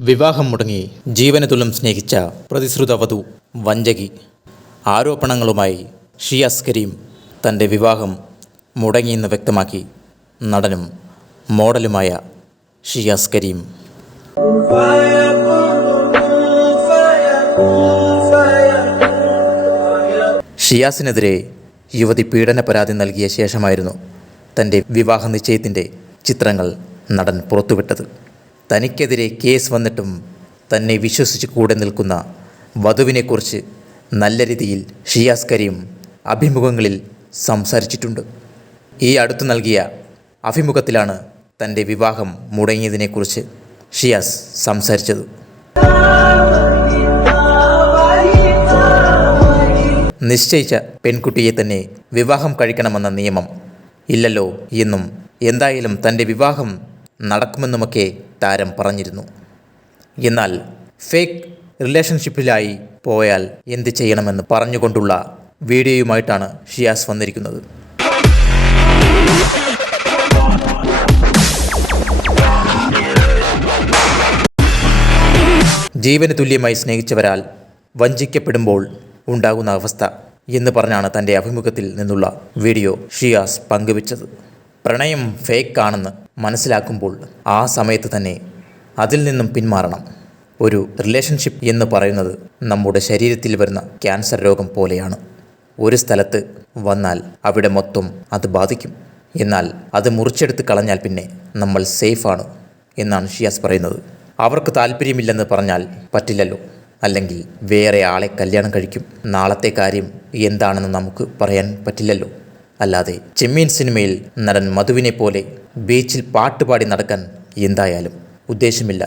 വിവാഹം മുടങ്ങി ജീവനതുലം സ്നേഹിച്ച പ്രതിശ്രുത വധു വഞ്ചകി. ആരോപണങ്ങളുമായി ഷിയാസ് കരീം തന്റെ വിവാഹം മുടങ്ങിയെന്ന് വ്യക്തമാക്കി നടനും മോഡലുമായ ഷിയാസ് കരീം ഷിയാസിനെതിരെ യുവതി പീഡന പരാതി നൽകിയ ശേഷമായിരുന്നു തന്റെ വിവാഹ നിശ്ചയത്തിന്റെ ചിത്രങ്ങൾ നടൻ പുറത്തുവിട്ടത്. തനിക്കെതിരെ കേസ് വന്നിട്ടും തന്നെ വിശ്വസിച്ച് കൂടെ നിൽക്കുന്ന വധുവിനെക്കുറിച്ച് നല്ല രീതിയിൽ ഷിയാസ് കരീം അഭിമുഖങ്ങളിൽ സംസാരിച്ചിട്ടുണ്ട്. ഈ അടുത്തു നൽകിയ അഭിമുഖത്തിലാണ് തന്റെ വിവാഹം മുടങ്ങിയതിനെക്കുറിച്ച് ഷിയാസ് സംസാരിച്ചത്. നിശ്ചയിച്ച പെൺകുട്ടിയെ തന്നെ വിവാഹം കഴിക്കണമെന്ന നിയമം ഇല്ലല്ലോ എന്നും എന്തായാലും തന്റെ വിവാഹം നടക്കുമെന്നുമൊക്കെ താരം പറഞ്ഞിരുന്നു. എന്നാൽ ഫേക്ക് റിലേഷൻഷിപ്പിലായി പോയാൽ എന്ത് ചെയ്യണമെന്ന് പറഞ്ഞുകൊണ്ടുള്ള വീഡിയോയുമായിട്ടാണ് ഷിയാസ് വന്നിരിക്കുന്നത്. ജീവന് തുല്യമായി സ്നേഹിച്ചവരാൽ വഞ്ചിക്കപ്പെടുമ്പോൾ ഉണ്ടാകുന്ന അവസ്ഥ എന്ന് പറഞ്ഞാണ് തന്റെ അഭിമുഖത്തിൽ നിന്നുള്ള വീഡിയോ ഷിയാസ് പങ്കുവച്ചത്. പ്രണയം ഫേക്കാണെന്ന് മനസ്സിലാക്കുമ്പോൾ ആ സമയത്ത് തന്നെ അതിൽ നിന്നും പിന്മാറണം. ഒരു റിലേഷൻഷിപ്പ് എന്ന് പറയുന്നത് നമ്മുടെ ശരീരത്തിൽ വരുന്ന ക്യാൻസർ രോഗം പോലെയാണ്. ഒരു സ്ഥലത്ത് വന്നാൽ അവിടെ മൊത്തം അത് ബാധിക്കും. എന്നാൽ അത് മുറിച്ചെടുത്ത് കളഞ്ഞാൽ പിന്നെ നമ്മൾ സേഫാണ് എന്നാണ് ഷിയാസ് പറയുന്നത്. അവർക്ക് താല്പര്യമില്ലെന്ന് പറഞ്ഞാൽ പറ്റില്ലല്ലോ. അല്ലെങ്കിൽ വേറെ ആളെ കല്യാണം കഴിക്കും. നാളത്തെ കാര്യം എന്താണെന്ന് നമുക്ക് പറയാൻ പറ്റില്ലല്ലോ. അല്ലാതെ ചെമ്മീൻ സിനിമയിൽ നടൻ മധുവിനെ പോലെ ബീച്ചിൽ പാട്ടുപാടി നടക്കാൻ എന്തായാലും ഉദ്ദേശമില്ല.